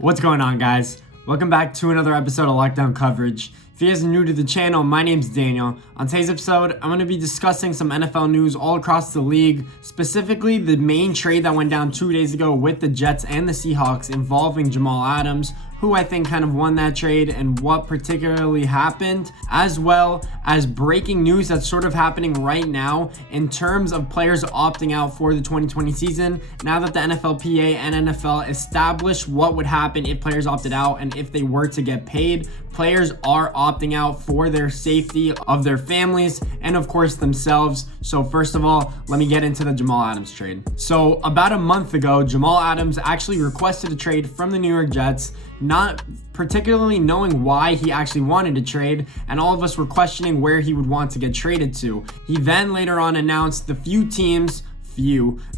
What's going on, guys? Welcome back to another episode of Lockdown Coverage. If you guys are new to the channel, my name's Daniel. On today's episode, I'm going to be discussing some NFL news all across the league, specifically the main trade that went down 2 days ago with the Jets and the Seahawks involving Jamal Adams, who I think kind of won that trade and what particularly happened, as well as breaking news that's sort of happening right now in terms of players opting out for the 2020 season. Now that the NFLPA and NFL established what would happen if players opted out and if they were to get paid, players are opting out for their safety of their families and of course themselves. So first of all, let me get into the Jamal Adams trade. So about a month ago, Jamal Adams actually requested a trade from the New York Jets, not particularly knowing why he actually wanted to trade, and all of us were questioning where he would want to get traded to. He then later on announced the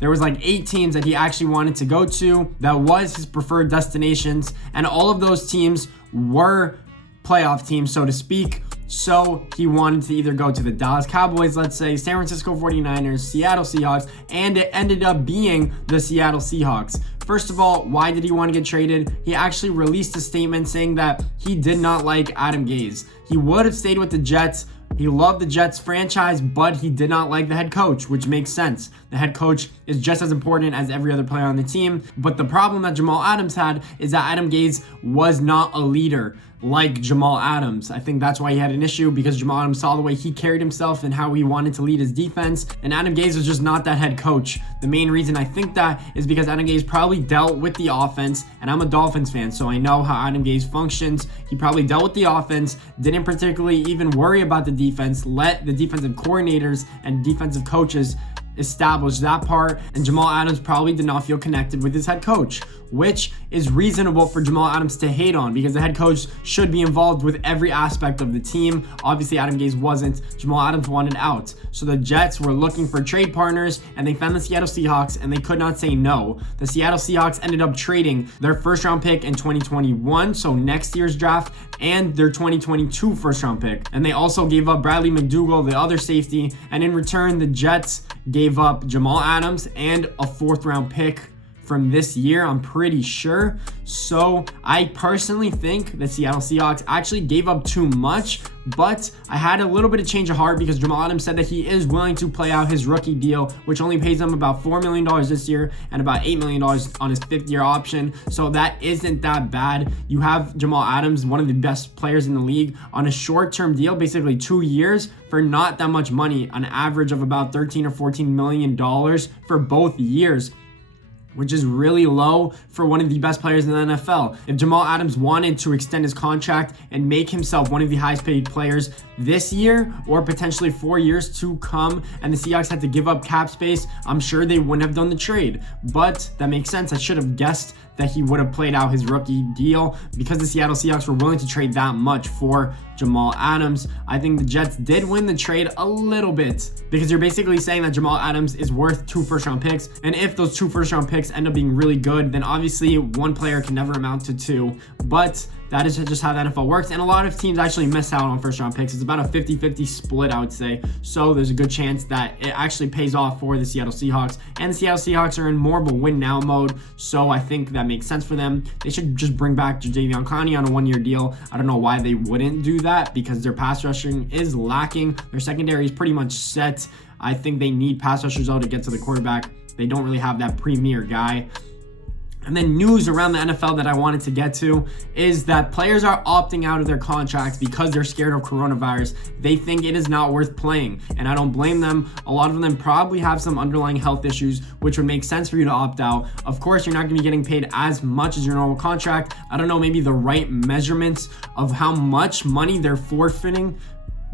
there was like 8 teams that he actually wanted to go to that was his preferred destinations, and all of those teams were playoff teams, so to speak. So he wanted to either go to the Dallas Cowboys, let's say, San Francisco 49ers, Seattle Seahawks, and it ended up being the Seattle Seahawks. First of all, why did he want to get traded? He actually released a statement saying that he did not like Adam Gase. He would have stayed with the Jets. He loved the Jets franchise, but he did not like the head coach, which makes sense. The head coach is just as important as every other player on the team. But the problem that Jamal Adams had is that Adam Gase was not a leader like Jamal Adams. I think that's why he had an issue, because Jamal Adams saw the way he carried himself and how he wanted to lead his defense, and Adam Gase was just not that head coach. The main reason I think that is because Adam Gase probably dealt with the offense, and I'm a Dolphins fan, so I know how Adam Gase functions. He probably dealt with the offense, didn't particularly even worry about the defense, let the defensive coordinators and defensive coaches establish that part, and Jamal Adams probably did not feel connected with his head coach, which is reasonable for Jamal Adams to hate on, because the head coach should be involved with every aspect of the team. Obviously, Adam Gase wasn't. Jamal Adams wanted out. So the Jets were looking for trade partners, and they found the Seattle Seahawks, and they could not say no. The Seattle Seahawks ended up trading their first-round pick in 2021, so next year's draft, and their 2022 first-round pick. And they also gave up Bradley McDougald, the other safety, and in return, the Jets gave up Jamal Adams and a 4th-round pick from this year, I'm pretty sure. So I personally think the Seattle Seahawks actually gave up too much, but I had a little bit of change of heart because Jamal Adams said that he is willing to play out his rookie deal, which only pays him about $4 million this year and about $8 million on his 5th-year option. So that isn't that bad. You have Jamal Adams, one of the best players in the league, on a short-term deal, basically 2 years, for not that much money, an average of about $13 or $14 million for both years, which is really low for one of the best players in the NFL. If Jamal Adams wanted to extend his contract and make himself one of the highest paid players this year or potentially 4 years to come, and the Seahawks had to give up cap space, I'm sure they wouldn't have done the trade. But that makes sense. I should have guessed that he would have played out his rookie deal because the Seattle Seahawks were willing to trade that much for Jamal Adams. I think the Jets did win the trade a little bit, because you're basically saying that Jamal Adams is worth 2 first-round picks, and if those 2 first-round picks end up being really good, then obviously one player can never amount to 2, but that is just how the NFL works, and a lot of teams actually miss out on first-round picks. It's about a 50-50 split, I would say, so there's a good chance that it actually pays off for the Seattle Seahawks, and the Seattle Seahawks are in more of a win-now mode, so I think that makes sense for them. They should just bring back Jadeveon Clowney on a 1-year deal. I don't know why they wouldn't do that, because their pass rushing is lacking. Their secondary is pretty much set. I think they need pass rushers, though, to get to the quarterback. They don't really have that premier guy. And then news around the NFL that I wanted to get to is that players are opting out of their contracts because they're scared of coronavirus. They think it is not worth playing, and I don't blame them. A lot of them probably have some underlying health issues, which would make sense for you to opt out. Of course, you're not going to be getting paid as much as your normal contract. I don't know, maybe the right measurements of how much money they're forfeiting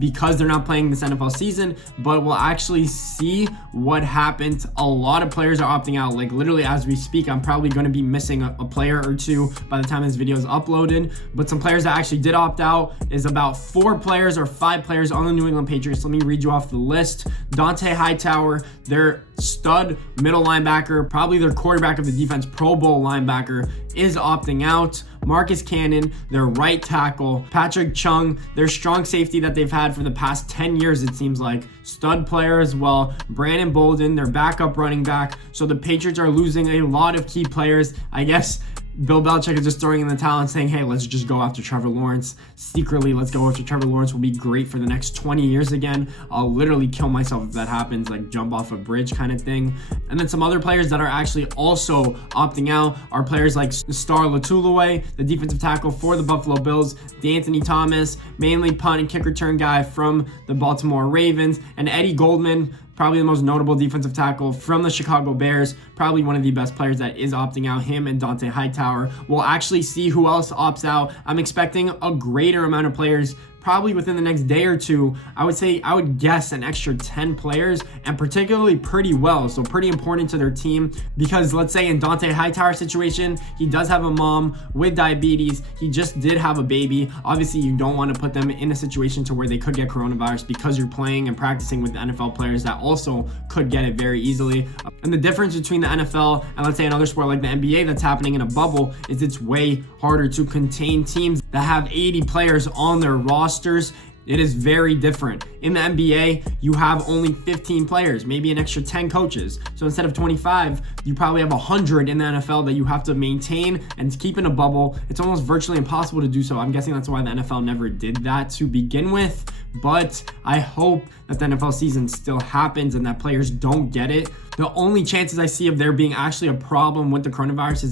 because they're not playing this NFL season, but we'll actually see what happens. A lot of players are opting out. Like literally as we speak, I'm probably going to be missing a player or 2 by the time this video is uploaded, but some players that actually did opt out is about 4 players or 5 players on the New England Patriots. Let me read you off the list. Dante Hightower, their stud middle linebacker, probably their quarterback of the defense, Pro Bowl linebacker, is opting out. Marcus Cannon, their right tackle. Patrick Chung, their strong safety that they've had for the past 10 years, it seems like. Stud player as well. Brandon Bolden, their backup running back. So the Patriots are losing a lot of key players. I guess Bill Belichick is just throwing in the towel and saying, hey, let's just go after Trevor Lawrence. Secretly, let's go after Trevor Lawrence. Will be great for the next 20 years again. I'll literally kill myself if that happens, like jump off a bridge kind of thing. And then some other players that are actually also opting out are players like Star Lotulelei, the defensive tackle for the Buffalo Bills, DeAnthony Thomas, mainly punt and kick return guy from the Baltimore Ravens, and Eddie Goldman, probably the most notable defensive tackle from the Chicago Bears, probably one of the best players that is opting out. Him and Dante Hightower. We'll actually see who else opts out. I'm expecting a greater amount of players probably within the next day or two. I would guess an extra 10 players, and particularly pretty well. So pretty important to their team, because let's say in Dante Hightower's situation, he does have a mom with diabetes. He just did have a baby. Obviously, you don't want to put them in a situation to where they could get coronavirus, because you're playing and practicing with NFL players that also could get it very easily. And the difference between the NFL and let's say another sport like the NBA that's happening in a bubble is it's way harder to contain teams that have 80 players on their rosters. It is very different. In the NBA, you have only 15 players, maybe an extra 10 coaches. So instead of 25, you probably have 100 in the NFL that you have to maintain and keep in a bubble. It's almost virtually impossible to do so. I'm guessing that's why the NFL never did that to begin with. But I hope that the NFL season still happens and that players don't get it. The only chances I see of there being actually a problem with the coronavirus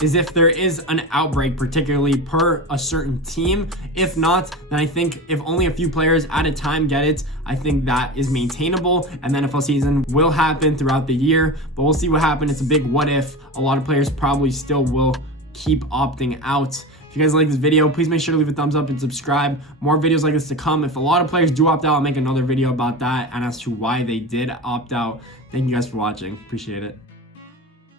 is if there is an outbreak, particularly per a certain team. If not, then I think if only a few players at a time get it, I think that is maintainable, and the NFL season will happen throughout the year. But we'll see what happens. It's a big what if. A lot of players probably still will keep opting out. If you guys like this video, please make sure to leave a thumbs up and subscribe. More videos like this to come. If a lot of players do opt out, I'll make another video about that and as to why they did opt out. Thank you guys for watching. Appreciate it.